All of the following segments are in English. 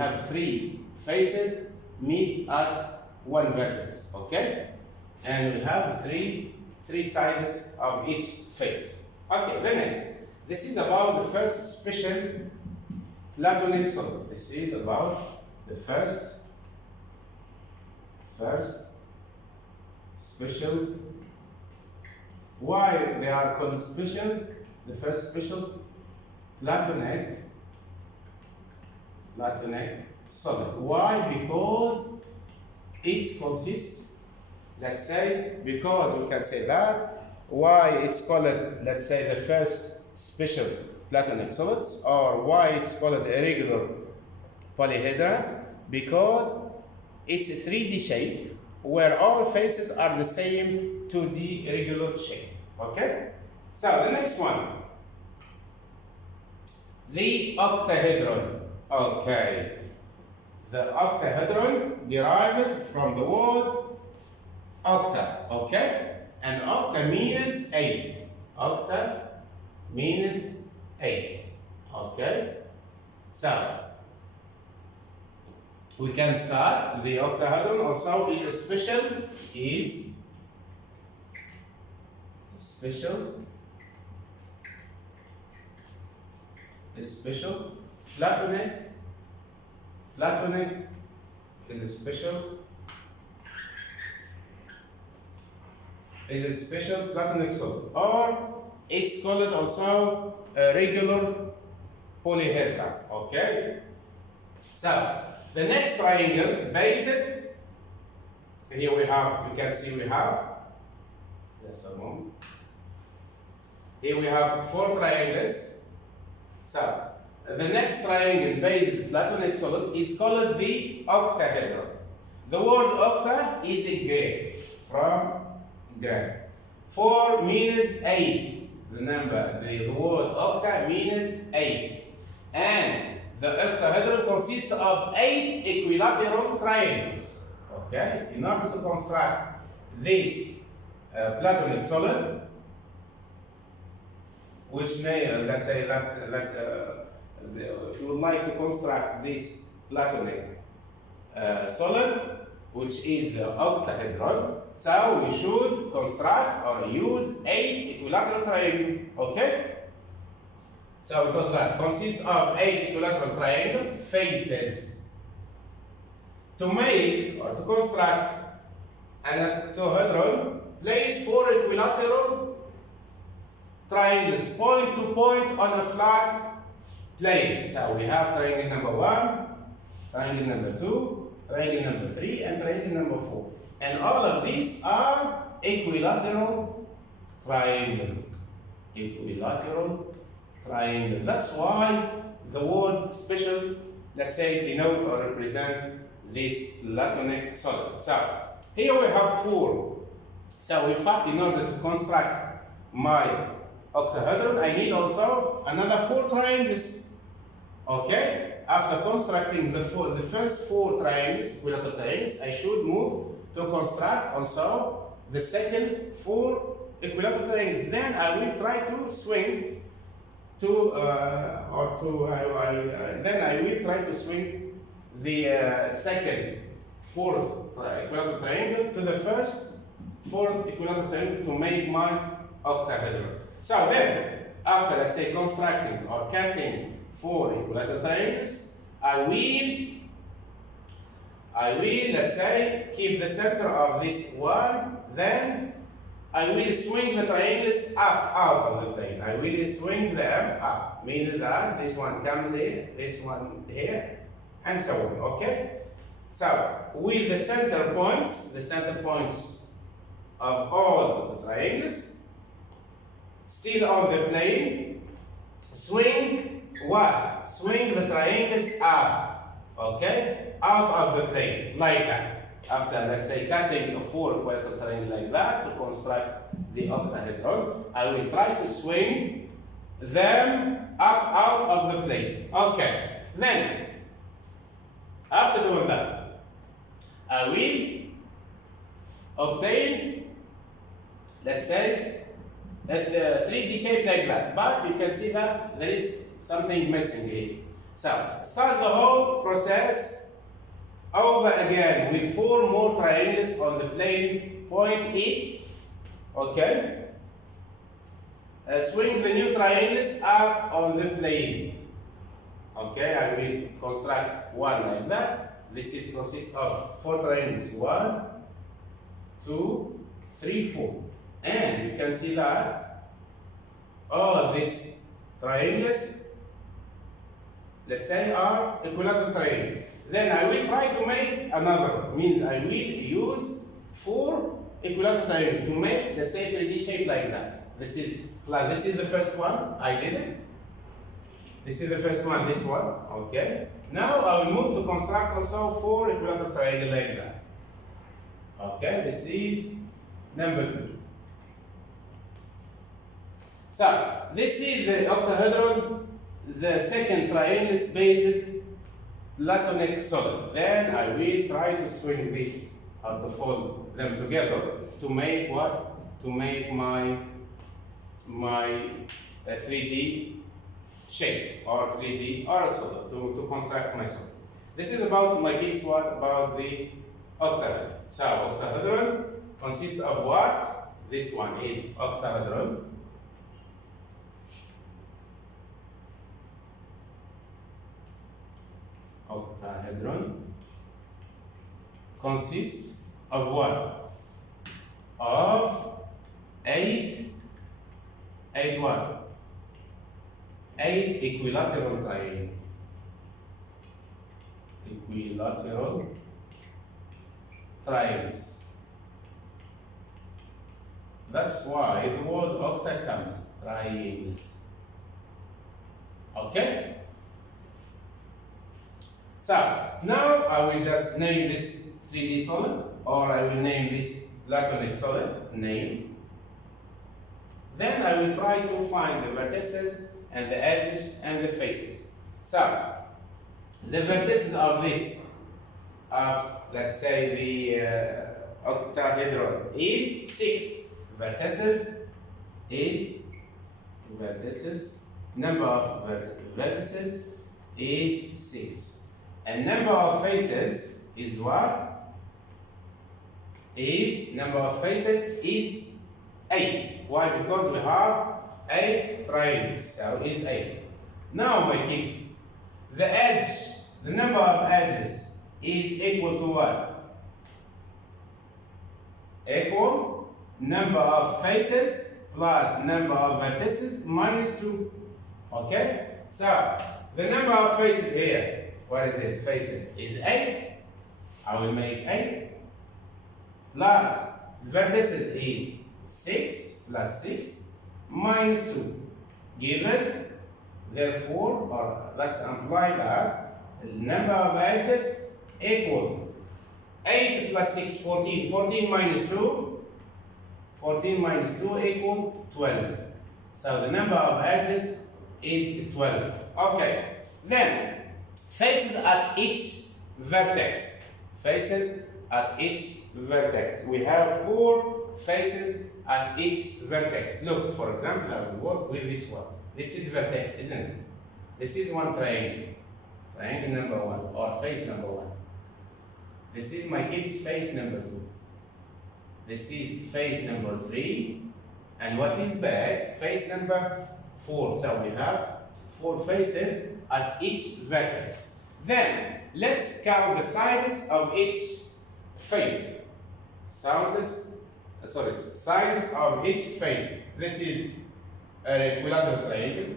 have three faces meet at one vertex, okay? And we have three sides of each face. Okay, the next. This is about the first special Platonic solid. This is about the first special. Why they are called special? The first special Platonic solid. Why? Because it consists, let's say, because we can say that. Why it's called, let's say, the first special Platonic solids, or why it's called irregular polyhedra? Because it's a 3D shape where all faces are the same 2D irregular shape. Okay? So the next one, the octahedron. Okay. The octahedron derives from the word octa. Okay? And octa means 8. Octa means 8. Okay? So we can start. The octahedron also is a special Platonic is a special Platonic solid, or it's called also a regular polyhedra. Okay? So the next triangle based, here we can see we have, just a moment. Here we have 4 triangles. So the next triangle based Platonic solid is called the octahedron. The word octa is a Greek, from Greek. 4 means 8. The word octa means 8. And the octahedron consists of 8 equilateral triangles. Okay? In order to construct this Platonic solid, which let's say that if you would like to construct this Platonic solid, which is the octahedron, so we should construct or use 8 equilateral triangles. Okay? So we got that consists of 8 equilateral triangle faces. To make or to construct an octahedron, place 4 equilateral triangles point to point on a flat plane. So we have triangle number 1, triangle number 2, triangle number 3, and triangle number 4. And all of these are equilateral triangle. That's why the word special, let's say, denote or represent this Platonic solid. So here we have 4. So in fact, in order to construct my octahedron, I need also another 4 triangles. Okay? After constructing the first 4 triangles, equilateral triangles, I should move to construct also the second 4 equilateral triangles. Then I will try to swing then I will try to swing the second 4th equilateral triangle to the first 4th equilateral triangle to make my octahedron. So then, after, let's say, constructing or cutting 4 equilateral triangles, I will, let's say, keep the center of this one. Then I will swing the triangles up out of the plane. I will swing them up, meaning that this one comes here, this one here, and so on. Okay? So with the center points of all the triangles still on the plane, swing what? Swing the triangles up, okay? Out of the plane, like that. After, let's say, cutting a 4 equilateral triangle like that to construct the octahedron, I will try to swing them up out of the plane. Okay. Then, after doing that, I will obtain, let's say, a 3D shape like that. But you can see that there is something missing here. So start the whole process over again with 4 more triangles on the plane, point it, okay? Swing the new triangles up on the plane. Okay, I will construct one like that. This is consists of 4 triangles. 1, 2, 3, 4. And you can see that all of these triangles, let's say, are equilateral triangle. Then I will try to make another, means I will use 4 equilateral triangles to make, let's say, 3D shape like that. This is the first one, I did it. This is the first one, this one, okay. Now I will move to construct also 4 equilateral triangles like that. Okay, this is number 2. So, this is the octahedron, the second triangle-based Platonic solid. Then I will try to swing this or to fold them together to make what? To make my 3D shape or 3D or a solid to construct my solid. This is about my kids. What about the octahedron? So octahedron consists of what? This one is octahedron. Octahedron consists of what? Of 8 what? 8 equilateral triangles. Equilateral triangles. That's why the word octa comes, triangles. Okay? So, now I will just name this 3D solid, or I will name this Platonic solid, name. Then I will try to find the vertices and the edges and the faces. So, the vertices of this, let's say the octahedron is 6. Number of vertices is 6. And number of faces is what? Number of faces is 8. Why? Because we have 8 triangles, so is 8. Now, my kids, the number of edges is equal to what? Equal number of faces plus number of vertices minus 2. Okay? So, the number of faces here, what is it? Faces is 8. I will make 8. Plus vertices is 6 plus 6 minus 2. Give us, therefore, or let's imply that the number of edges equal 8 plus 6, 14. 14 minus 2. 14 minus 2 equal 12. So the number of edges is 12. Okay. Then faces at each vertex. Faces at each vertex. We have 4 faces at each vertex. Look, for example, I will work with this one. This is vertex, isn't it? This is one triangle. Triangle number 1 or face number 1. This is my kid's face number 2. This is face number 3. And what is back? Face number 4. So we have 4 faces at each vertex. Then let's count the sides of each face. Sides of each face. This is an equilateral triangle.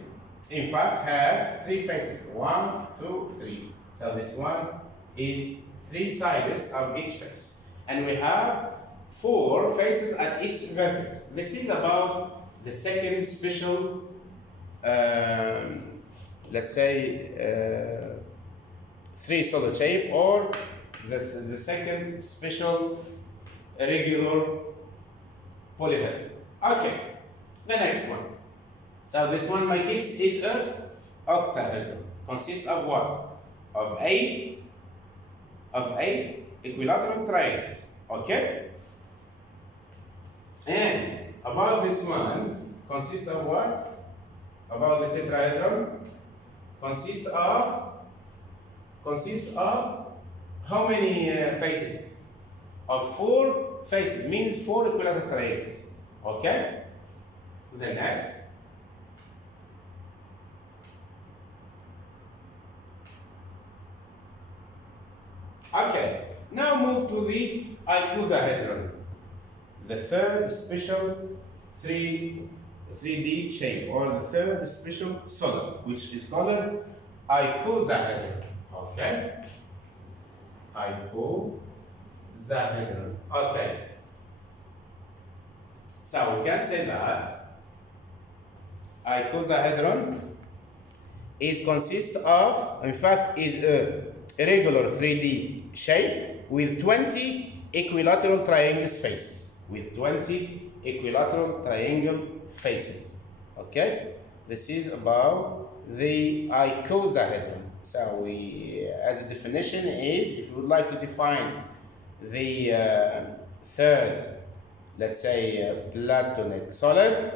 In fact, has 3 faces. 1, 2, 3. So this one is 3 sides of each face. And we have 4 faces at each vertex. This is about the second special, let's say, 3 solid shape, or the second special regular polyhedron. Okay, the next one. So this one, my kids, is a octahedron. Consists of what? Of 8 equilateral triangles. Okay? And about this one, consists of what? About the tetrahedron, consists of consists of how many faces? Of 4 faces, means 4 equilateral triangles. Okay? The next. Okay, now move to the icosahedron, the third special 3D shape, or the third special solid, which is called icosahedron. Okay? Icosahedron. Okay. So we can say that icosahedron consists of, in fact, is a irregular 3D shape with 20 equilateral triangle faces. With 20 equilateral triangle faces. Okay? This is about the icosahedron. So we, as a definition is, if you would like to define the third, let's say, Platonic solid,